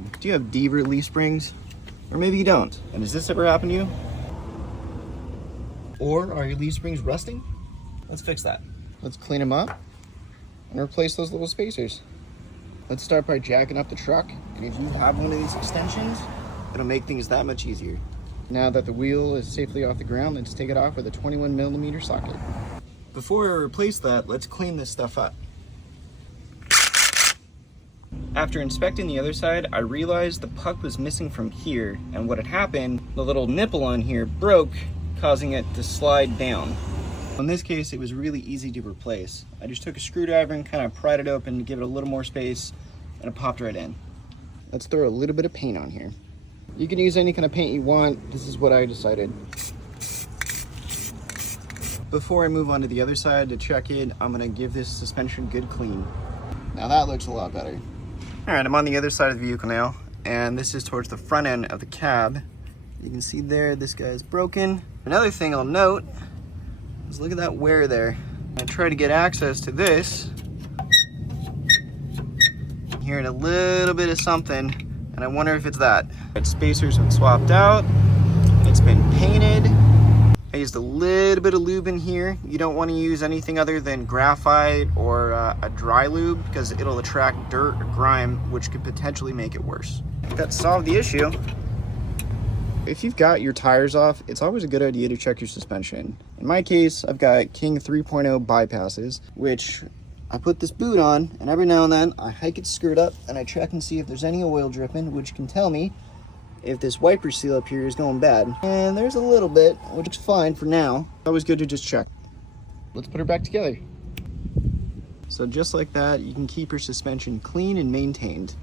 Do you have Deaver leaf springs? Or maybe you don't. And has this ever happened to you? Or are your leaf springs rusting? Let's fix that. Let's clean them up and replace those little spacers. Let's start by jacking up the truck. And if you have one of these extensions, it'll make things that much easier. Now that the wheel is safely off the ground, let's take it off with a 21mm socket. Before I replace that, let's clean this stuff up. After inspecting the other side, I realized the puck was missing from here, and what had happened, the little nipple on here broke, causing it to slide down. In this case, it was really easy to replace. I just took a screwdriver and kind of pried it open to give it a little more space, and it popped right in. Let's throw a little bit of paint on here. You can use any kind of paint you want. This is what I decided. Before I move on to the other side to check it, I'm gonna give this suspension a good clean. Now that looks a lot better. All right, I'm on the other side of the vehicle now, and this is towards the front end of the cab. You can see there, this guy's broken. Another thing I'll note is look at that wear there. I try to get access to this. I'm hearing a little bit of something, and I wonder if it's that. Its spacers have swapped out. It's been painted. I used a little bit of lube in here. You don't want to use anything other than graphite or a dry lube because it'll attract dirt or grime, which could potentially make it worse. That solved the issue. If you've got your tires off, it's always a good idea to check your suspension. In my case, I've got King 3.0 bypasses, which I put this boot on, and every now and then I hike it screwed up and I check and see if there's any oil dripping, which can tell me if this wiper seal up here is going bad. And there's a little bit, which is fine for now. Always good to just check. Let's put her back together. So just like that, you can keep your suspension clean and maintained.